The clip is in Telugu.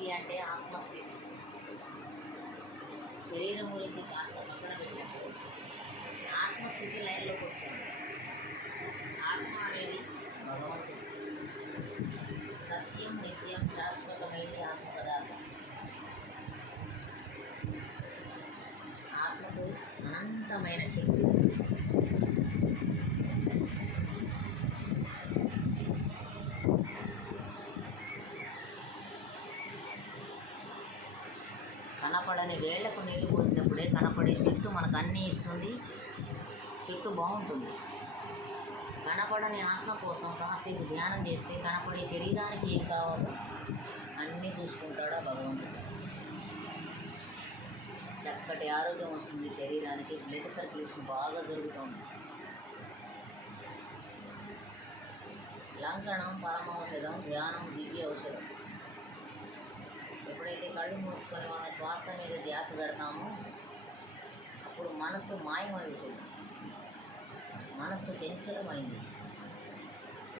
స్థితి అంటే ఆత్మస్థితి. శరీరం గురించి కాస్త పక్కన పెట్టినప్పుడు ఆత్మస్థితి లైన్లోకి వస్తుంది. ఆత్మ అనేది భగవంతుడు. సత్యం, నిత్యం, శాశ్వతమైనది ఆత్మ పదార్థం. ఆత్మకు అనంతమైన శక్తి ఉంది. కనపడని వేళ్లకు నీళ్లు పోసినప్పుడే కనపడే చెట్టు మనకు అన్నీ ఇస్తుంది, చెట్టు బాగుంటుంది. కనపడని ఆత్మ కోసం కాసేపు ధ్యానం చేస్తే కనపడే శరీరానికి ఏం కావాలో అన్నీ చూసుకుంటాడా భగవంతుడు. చక్కటి ఆరోగ్యం వస్తుంది శరీరానికి, బ్లడ్ సర్క్యులేషన్ బాగా జరుగుతుంది. లంకణం పరమౌషధం, ధ్యానం దివ్య ఔషధం. ఎప్పుడైతే కళ్ళు మూసుకొని మన శ్వాస మీద ధ్యాస పెడతామో అప్పుడు మనసు మాయమైపోతుంది. మనస్సు చంచలమైంది.